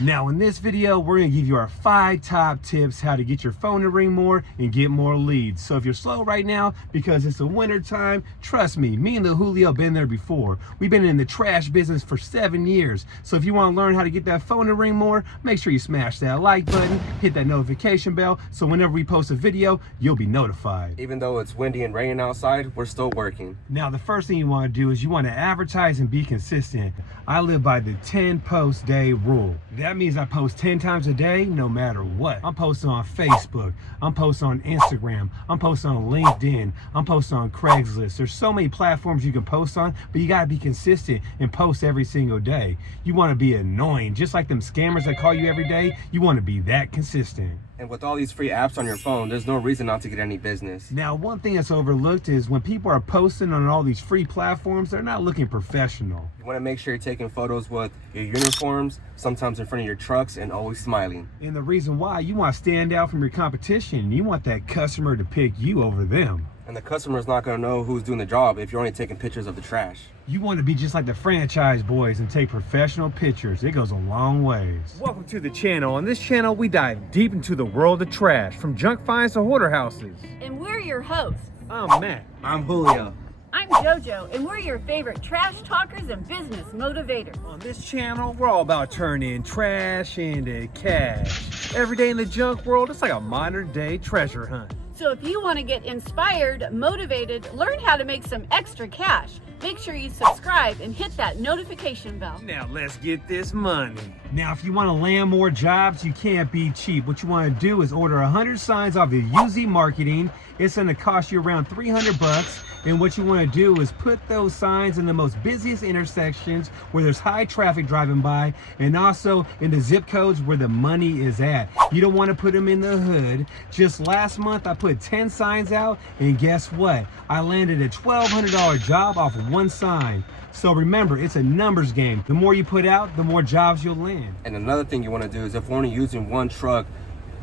Now in this video, we're gonna give you our 5 top tips how to get your phone to ring more and get more leads. So if you're slow right now because it's the winter time, trust me and the Julio been there before. We've been in the trash business for 7 years. So if you wanna learn how to get that phone to ring more, make sure you smash that like button, hit that notification bell, so whenever we post a video, you'll be notified. Even though it's windy and raining outside, we're still working. Now the first thing you wanna do is you wanna advertise and be consistent. I live by the 10 post day rule. That means I post 10 times a day, no matter what. I'm posting on Facebook, I'm posting on Instagram, I'm posting on LinkedIn, I'm posting on Craigslist. There's so many platforms you can post on, but you gotta be consistent and post every single day. You wanna be annoying, just like them scammers that call you every day, you wanna be that consistent. And with all these free apps on your phone, there's no reason not to get any business. Now, one thing that's overlooked is when people are posting on all these free platforms, they're not looking professional. You want to make sure you're taking photos with your uniforms, sometimes in front of your trucks, and always smiling. And the reason why, you want to stand out from your competition. You want that customer to pick you over them. And the customer's not going to know who's doing the job if you're only taking pictures of the trash. You want to be just like the franchise boys and take professional pictures. It goes a long ways. Welcome to the channel. On this channel, we dive deep into the world of trash, from junk finds to hoarder houses. And we're your hosts. I'm Matt. I'm Julio. I'm JoJo, and we're your favorite trash talkers and business motivators. On this channel, we're all about turning trash into cash. Every day in the junk world, it's like a modern day treasure hunt. So if you want to get inspired, motivated, learn how to make some extra cash, make sure you subscribe and hit that notification bell. Now let's get this money. Now if you want to land more jobs, you can't be cheap. What you want to do is order 100 signs off of UZ Marketing. It's going to cost you around $300. And what you want to do is put those signs in the most busiest intersections where there's high traffic driving by, and also in the zip codes where the money is at. You don't want to put them in the hood. Just last month I put 10 signs out, and guess what? I landed a $1,200 job off of one sign. So remember, it's a numbers game. The more you put out, the more jobs you'll land. And another thing you want to do is if we're only using one truck,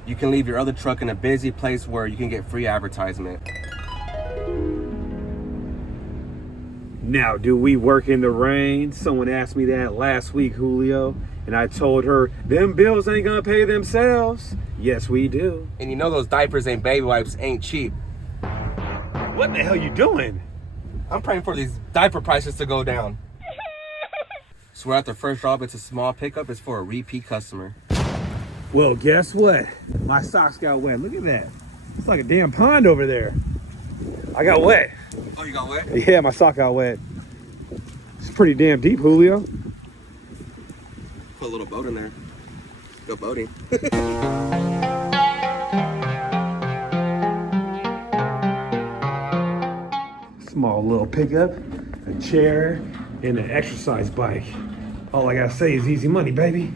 you can leave your other truck in a busy place where you can get free advertisement. Now, do we work in the rain? Someone asked me that last week, Julio, and I told her, them bills ain't gonna pay themselves. Yes, we do. And you know those diapers and baby wipes ain't cheap. What the hell you doing? I'm praying for these diaper prices to go down. So we're at the first job. It's a small pickup. It's for a repeat customer. Well, guess what? My socks got wet. Look at that. It's like a damn pond over there. I got wet. Oh, you got wet? Yeah, my sock got wet. It's pretty damn deep, Julio. Put a little boat in there. Go boating. Small little pickup, a chair, and an exercise bike. All I gotta say is easy money, baby.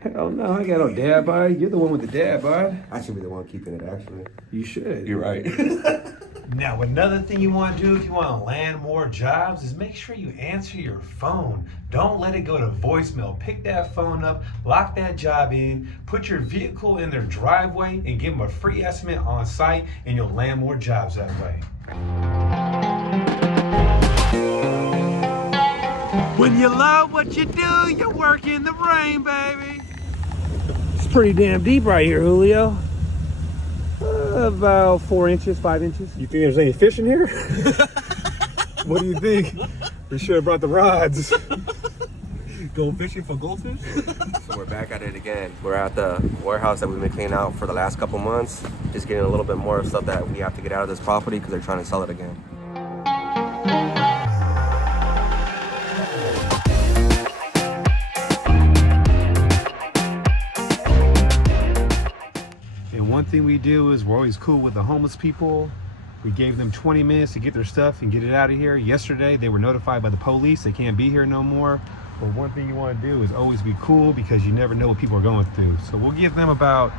Hell no, I got no dad bod. You're the one with the dad bod. I should be the one keeping it, actually. You should. You're right. Now, another thing you want to do if you want to land more jobs is make sure you answer your phone. Don't let it go to voicemail. Pick that phone up, lock that job in, put your vehicle in their driveway, and give them a free estimate on site, and you'll land more jobs that way. When you love what you do, you work in the rain, baby. It's pretty damn deep right here, Julio. About 4 inches, 5 inches. You think there's any fish in here? What do you think? We should have brought the rods. Go fishing for goldfish? So we're back at it again. We're at the warehouse that we've been cleaning out for the last couple months. Just getting a little bit more stuff that we have to get out of this property because they're trying to sell it again. One thing we do is we're always cool with the homeless people. We gave them 20 minutes to get their stuff and get it out of here. Yesterday, they were notified by the police. They can't be here no more. But one thing you want to do is always be cool because you never know what people are going through. So we'll give them about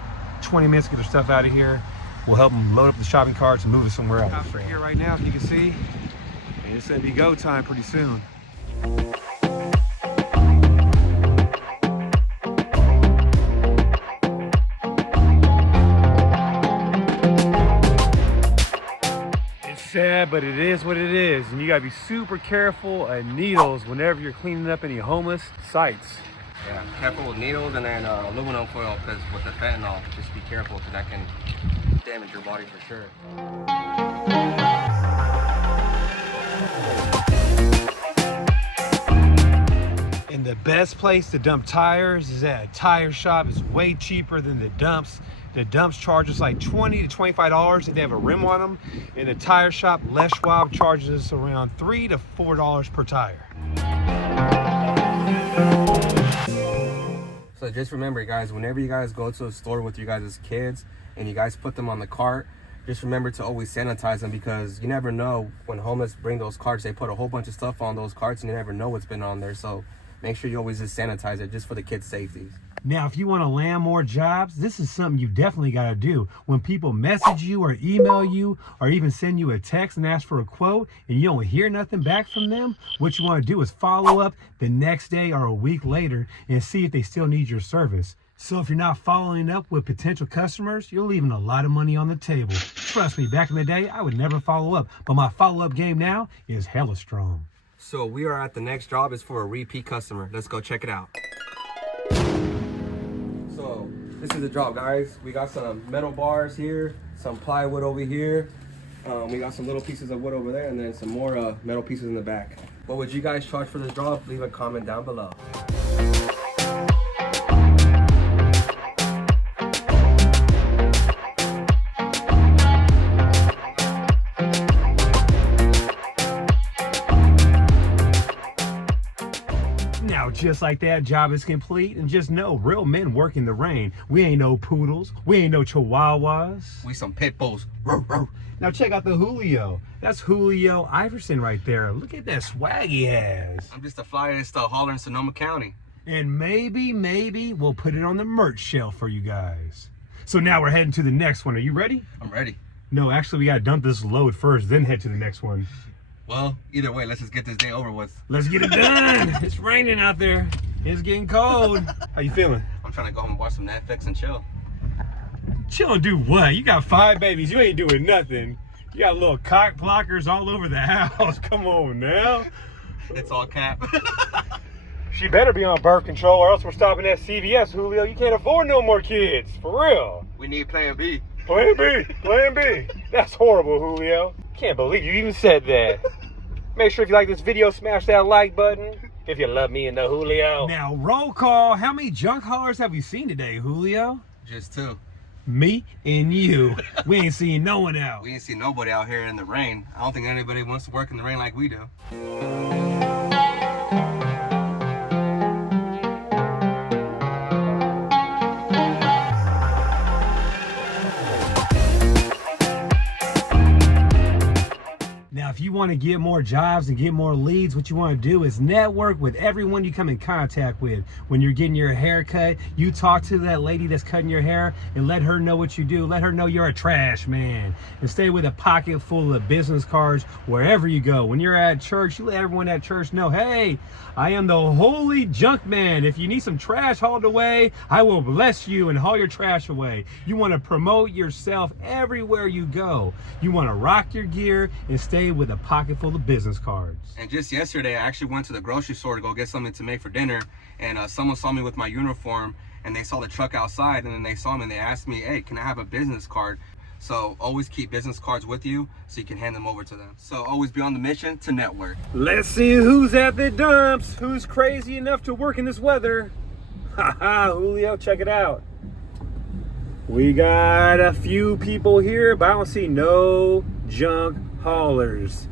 20 minutes to get their stuff out of here. We'll help them load up the shopping carts and move it somewhere else. Right here right now, as you can see, and it's going to be go time pretty soon. Sad, but it is what it is, and you gotta be super careful of needles whenever you're cleaning up any homeless sites. Yeah, careful with needles and then aluminum foil, because with the fentanyl, just be careful because that can damage your body for sure. And the best place to dump tires is at a tire shop. It's way cheaper than the dumps. The dumps charge us like $20 to $25 if they have a rim on them. In the tire shop, Les Schwab charges us around $3 to $4 per tire. So just remember, guys, whenever you guys go to a store with you guys' kids and you guys put them on the cart, just remember to always sanitize them, because you never know when homeless bring those carts, they put a whole bunch of stuff on those carts and you never know what's been on there. So make sure you always just sanitize it just for the kids' safety. Now, if you want to land more jobs, this is something you definitely got to do. When people message you or email you or even send you a text and ask for a quote and you don't hear nothing back from them, what you want to do is follow up the next day or a week later and see if they still need your service. So if you're not following up with potential customers, you're leaving a lot of money on the table. Trust me, back in the day, I would never follow up, but my follow-up game now is hella strong. So we are at the next job. It's for a repeat customer. Let's go check it out. So this is the job, guys. We got some metal bars here, some plywood over here. We got some little pieces of wood over there, and then some more metal pieces in the back. What would you guys charge for this job? Leave a comment down below. Now, just like that, job is complete, and just know, real men work in the rain. We ain't no poodles. We ain't no chihuahuas. We some pit bulls. Now check out the Julio. That's Julio Iverson right there. Look at that swag he has. I'm just the flyest hauler in Sonoma County. And maybe we'll put it on the merch shelf for you guys. So now we're heading to the next one. Are you ready? I'm ready. No, actually we gotta dump this load first, then head to the next one. Well, either way, let's just get this day over with. Let's get it done. It's raining out there. It's getting cold. How you feeling? I'm trying to go home and watch some Netflix and chill. Chill and do what? You got 5 babies. You ain't doing nothing. You got little cock blockers all over the house. Come on now. It's all cap. She better be on birth control or else we're stopping at CVS, Julio. You can't afford no more kids. For real. We need plan B. Plan B. Plan B. That's horrible, Julio. Can't believe you even said that. Make sure if you like this video, smash that like button. If you love me and the Julio. Now, roll call. How many junk haulers have we seen today, Julio? Just 2. Me and you. We ain't seen no one out. We ain't seen nobody out here in the rain. I don't think anybody wants to work in the rain like we do. Now, if you want to get more jobs and get more leads, what you want to do is network with everyone you come in contact with. When you're getting your hair cut, you talk to that lady that's cutting your hair and let her know what you do. Let her know you're a trash man. And stay with a pocket full of business cards wherever you go. When you're at church, you let everyone at church know, hey, I am the holy junk man. If you need some trash hauled away, I will bless you and haul your trash away. You want to promote yourself everywhere you go. You want to rock your gear and stay with a pocket full of business cards. And just yesterday, I actually went to the grocery store to go get something to make for dinner, and someone saw me with my uniform, and they saw the truck outside, and then they saw me and they asked me, hey, can I have a business card? So always keep business cards with you so you can hand them over to them. So always be on the mission to network. Let's see who's at the dumps. Who's crazy enough to work in this weather? Haha, Julio, check it out. We got a few people here, but I don't see no junk haulers.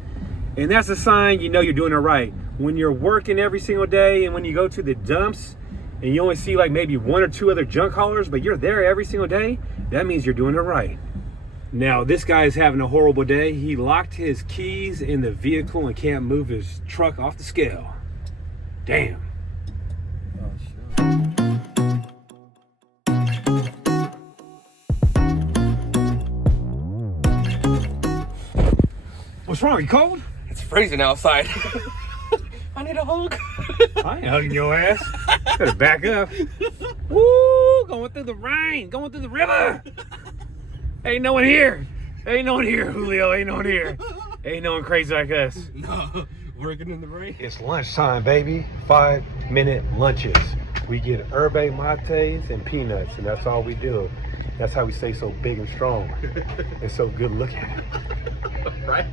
And that's a sign you know you're doing it right. When you're working every single day and when you go to the dumps and you only see like maybe 1 or 2 other junk haulers, but you're there every single day, that means you're doing it right. Now, this guy is having a horrible day. He locked his keys in the vehicle and can't move his truck off the scale. Damn. What's wrong? You cold? It's freezing outside. I need a hug. I ain't hugging your ass. Better back up. Woo! Going through the rain. Going through the river. Ain't no one here. Ain't no one here, Julio. Ain't no one here. Ain't no one crazy like us. No, working in the rain. It's lunchtime, baby. 5-minute lunches. We get herbe mates and peanuts, and that's all we do. That's how we stay so big and strong and so good looking. Right?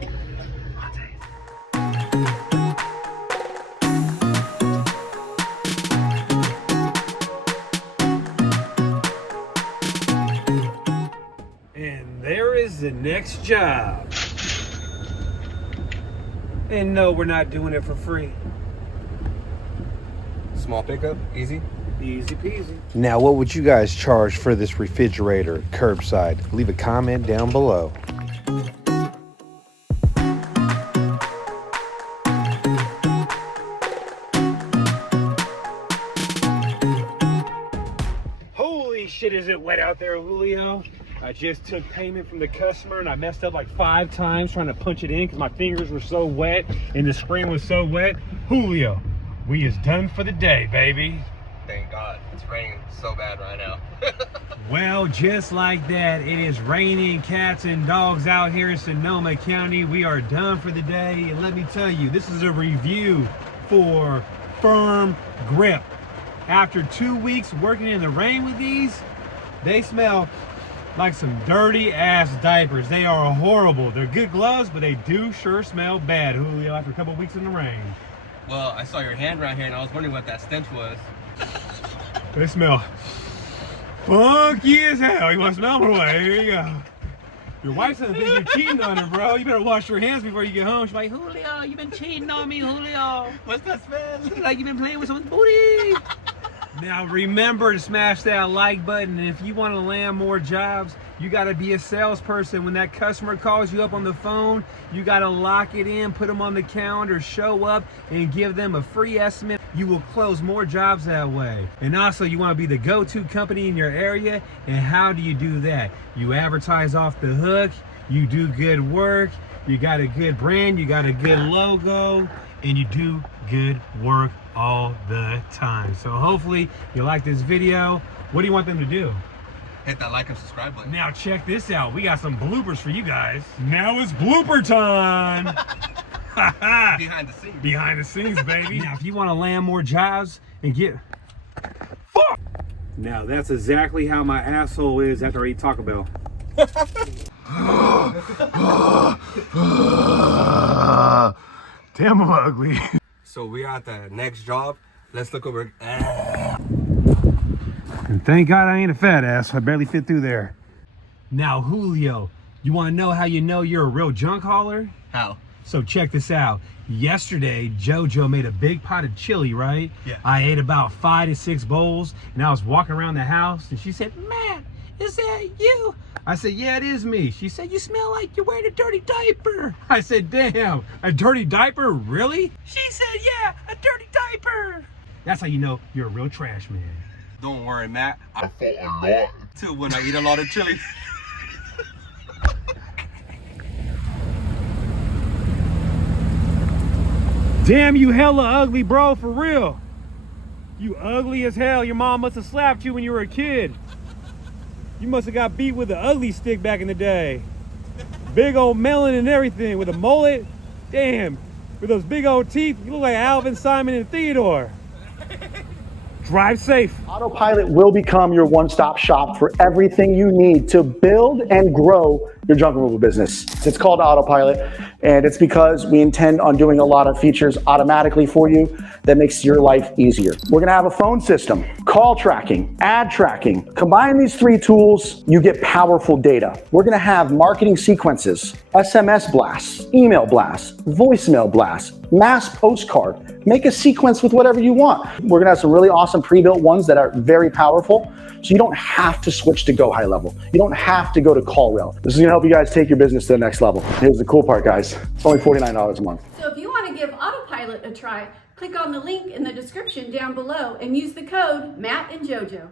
And there is the next job. And no, we're not doing it for free. Small pickup, easy. Easy peasy. Now, what would you guys charge for this refrigerator curbside? Leave a comment down below. Holy shit, is it wet out there, Julio? I just took payment from the customer and I messed up like 5 times trying to punch it in because my fingers were so wet and the screen was so wet. Julio, we is done for the day, baby. Thank God. It's raining so bad right now. Well, just like that, it is raining cats and dogs out here in Sonoma County. We are done for the day. And let me tell you, this is a review for Firm Grip. After 2 weeks working in the rain with these, they smell like some dirty ass diapers. They are horrible. They're good gloves, but they do sure smell bad, Julio, after a couple weeks in the rain. Well, I saw your hand right here and I was wondering what that stench was. They smell funky as hell. You want to smell them away? Here you go. Your wife's gonna think you're cheating on her, bro. You better wash your hands before you get home. She's like, Julio, you've been cheating on me, Julio. What's that smell? Looks like you've been playing with someone's booty. Now remember to smash that like button. And if you want to land more jobs, you got to be a salesperson. When that customer calls you up on the phone, you got to lock it in, put them on the calendar, show up, and give them a free estimate. You will close more jobs that way. And also, you want to be the go-to company in your area. And how do you do that? You advertise off the hook, you do good work, you got a good brand, you got a good logo, and you do good work all the time. So hopefully you like this video. What do you want them to do? Hit that like and subscribe button. Now check this out. We got some bloopers for you guys. Now it's blooper time. Behind the scenes. Behind the scenes, baby. Now if you want to land more jobs and get fuck. Now that's exactly how my asshole is after I eat Taco Bell. Damn, I'm ugly. So we are at the next job. Let's look over. And thank God I ain't a fat ass. I barely fit through there. Now, Julio, you want to know how you know you're a real junk hauler? How? So check this out. Yesterday, JoJo made a big pot of chili, right? Yeah. I ate about 5 to 6 bowls, and I was walking around the house, and she said, Matt, is that you? I said, yeah, it is me. She said, you smell like you're wearing a dirty diaper. I said, damn, a dirty diaper? Really? She said, yeah, a dirty diaper. That's how you know you're a real trash man. Don't worry, Matt. I thought a lot. Till when I eat a lot of chili. Damn, you hella ugly, bro, for real. You ugly as hell. Your mom must have slapped you when you were a kid. You must have got beat with an ugly stick back in the day. Big old melon and everything with a mullet. Damn, with those big old teeth, you look like Alvin, Simon, and Theodore. Drive safe. Autopilot will become your one-stop shop for everything you need to build and grow your junk removal business. It's called Autopilot, and it's because we intend on doing a lot of features automatically for you that makes your life easier. We're gonna have a phone system, call tracking, ad tracking. Combine these 3 tools, you get powerful data. We're gonna have marketing sequences, SMS blasts, email blasts, voicemail blasts, mass postcard. Make a sequence with whatever you want. We're gonna have some really awesome pre-built ones that are very powerful, so you don't have to switch to Go High Level. You don't have to go to CallRail. This is gonna help you guys take your business to the next level. Here's the cool part, guys. It's only $49 a month. So if you want to give Autopilot a try, click on the link in the description down below and use the code Matt and JoJo.